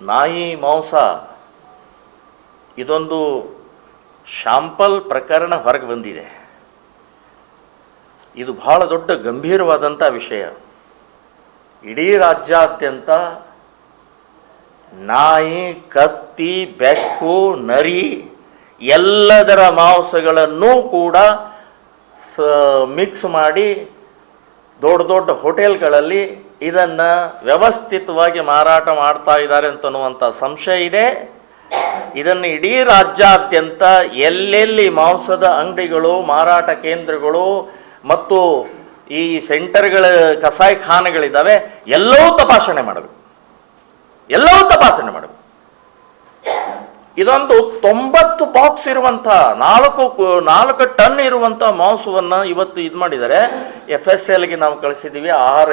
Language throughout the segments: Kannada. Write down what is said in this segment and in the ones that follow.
ನಾಯಿ, ಮಾಂಸ, ಇದೊಂದು ಶಾಂಪಲ್ ಪ್ರಕರಣ ಹೊರಗೆ ಬಂದಿದೆ. ಇದು ಬಹಳ ದೊಡ್ಡ ಗಂಭೀರವಾದಂಥ ವಿಷಯ. ಇಡೀ ರಾಜ್ಯಾದ್ಯಂತ ನಾಯಿ, ಕತ್ತಿ, ಬೆಕ್ಕು, ನರಿ ಎಲ್ಲದರ ಮಾಂಸಗಳನ್ನು ಕೂಡ ಸ ಮಿಕ್ಸ್ ಮಾಡಿ ದೊಡ್ಡ ದೊಡ್ಡ ಹೋಟೆಲ್ಗಳಲ್ಲಿ ಇದನ್ನು ವ್ಯವಸ್ಥಿತವಾಗಿ ಮಾರಾಟ ಮಾಡ್ತಾ ಇದ್ದಾರೆ ಅಂತನ್ನುವಂಥ ಸಂಶಯ ಇದೆ. ಇದನ್ನು ಇಡೀ ರಾಜ್ಯಾದ್ಯಂತ ಎಲ್ಲೆಲ್ಲಿ ಮಾಂಸದ ಅಂಗಡಿಗಳು, ಮಾರಾಟ ಕೇಂದ್ರಗಳು ಮತ್ತು ಈ ಸೆಂಟರ್ಗಳ ಕಸಾಯಿಖಾನೆಗಳಿದ್ದಾವೆ, ಎಲ್ಲವೂ ತಪಾಸಣೆ ಮಾಡಬೇಕು. ಎಲ್ಲವೂ ತಪಾಸಣೆ ಮಾಡಬೇಕು. ಇದೊಂದು ತೊಂಬತ್ತು ಬಾಕ್ಸ್ ಇರುವಂಥ ನಾಲ್ಕು ನಾಲ್ಕು ಟನ್ ಇರುವಂಥ ಮಾಂಸವನ್ನು ಇವತ್ತು ಇದು ಮಾಡಿದ್ದಾರೆ. ಎಫ್ ಎಸ್ ಎಲ್ಗೆ ನಾವು ಕಳಿಸಿದ್ದೀವಿ ಆಹಾರ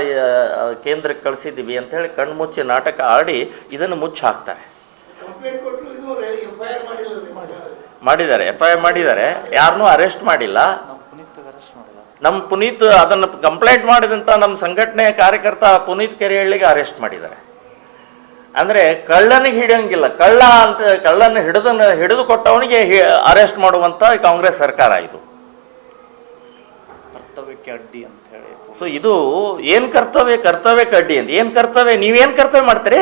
ಕೇಂದ್ರಕ್ಕೆ ಕಳಿಸಿದ್ದೀವಿ ಅಂತ ಹೇಳಿ ಕಣ್ಮುಚ್ಚಿ ನಾಟಕ ಆಡಿ ಇದನ್ನು ಮುಚ್ಚಿ ಹಾಕ್ತಾರೆ. ಮಾಡಿದ್ದಾರೆ ಎಫ್ ಐ ಆರ್ ಮಾಡಿದ್ದಾರೆ. ಯಾರನ್ನೂ ಅರೆಸ್ಟ್ ಮಾಡಿಲ್ಲ. ನಮ್ಮ ಪುನೀತ್, ಅದನ್ನು ಕಂಪ್ಲೇಂಟ್ ಮಾಡಿದಂಥ ನಮ್ಮ ಸಂಘಟನೆಯ ಕಾರ್ಯಕರ್ತ ಪುನೀತ್ ಕೆರೆಹಳ್ಳಿಗೆ ಅರೆಸ್ಟ್ ಮಾಡಿದ್ದಾರೆ. ಅಂದರೆ ಕಳ್ಳನಿಗೆ ಹಿಡಿಯಂಗಿಲ್ಲ. ಕಳ್ಳ ಅಂತ ಕಳ್ಳನ ಹಿಡಿದು ಹಿಡಿದು ಕೊಟ್ಟವನಿಗೆ ಅರೆಸ್ಟ್ ಮಾಡುವಂಥ ಕಾಂಗ್ರೆಸ್ ಸರ್ಕಾರ ಇದು. ಕರ್ತವ್ಯಕ್ಕೆ ಅಡ್ಡಿ ಅಂತ ಹೇಳಿ. ಸೊ ಇದು ಏನು ಕರ್ತವ್ಯ? ಕರ್ತವ್ಯಕ್ಕೆ ಅಡ್ಡಿ ಅಂತ. ಏನು ಕರ್ತವ್ಯ? ನೀವೇನು ಕರ್ತವ್ಯ ಮಾಡ್ತೀರಿ?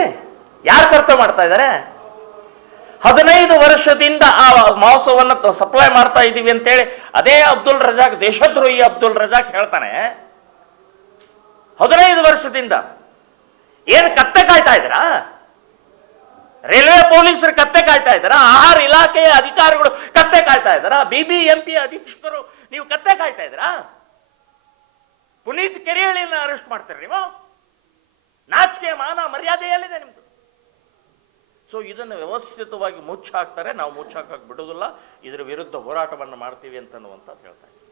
ಯಾರು ಕರ್ತವ್ಯ ಮಾಡ್ತಾ ಇದ್ದಾರೆ? ಹದಿನೈದು ವರ್ಷದಿಂದ ಆ ಮಾಂಸವನ್ನು ಸಪ್ಲೈ ಮಾಡ್ತಾ ಇದ್ದೀವಿ ಅಂತೇಳಿ ಅದೇ ಅಬ್ದುಲ್ ರಜಾಕ್ ದೇಶದ್ರೋಹಿ ಅಬ್ದುಲ್ ರಜಾಕ್ ಹೇಳ್ತಾನೆ. ಹದಿನೈದು ವರ್ಷದಿಂದ. ಏನು ಕತ್ತೆ ಕಾಯ್ತಾ ಇದ್ದೀರಾ? ರೈಲ್ವೆ ಪೊಲೀಸರು ಕತ್ತೆ ಕಾಯ್ತಾ ಇದ್ದಾರಾ? ಆಹಾರ ಇಲಾಖೆಯ ಅಧಿಕಾರಿಗಳು ಕತ್ತೆ ಕಾಯ್ತಾ ಇದ್ದಾರಾ? ಬಿ ಅಧೀಕ್ಷಕರು ನೀವು ಕತ್ತೆ ಕಾಯ್ತಾ ಇದ್ದೀರಾ? ಪುನೀತ್ ಕೆರೆಹಳ್ಳಿನ ಅರೆಸ್ಟ್ ಮಾಡ್ತೀರಿ ನೀವು? ನಾಚಿಕೆ ಮಾನ ಮರ್ಯಾದೆ ಎಲ್ಲಿದೆ ನಿಮ್ದು. ಸೊ ಇದನ್ನು ವ್ಯವಸ್ಥಿತವಾಗಿ ಮುಚ್ಚಾಕ್ತಾರೆ. ನಾವು ಮುಚ್ಚಾಕಕ್ಕೆ ಬಿಡೋದಿಲ್ಲ ಇದರ ವಿರುದ್ಧ ಹೋರಾಟವನ್ನು ಮಾಡ್ತೀವಿ ಅಂತನ್ನುವಂಥದ್ದು ಹೇಳ್ತಾ ಇದ್ದೀನಿ.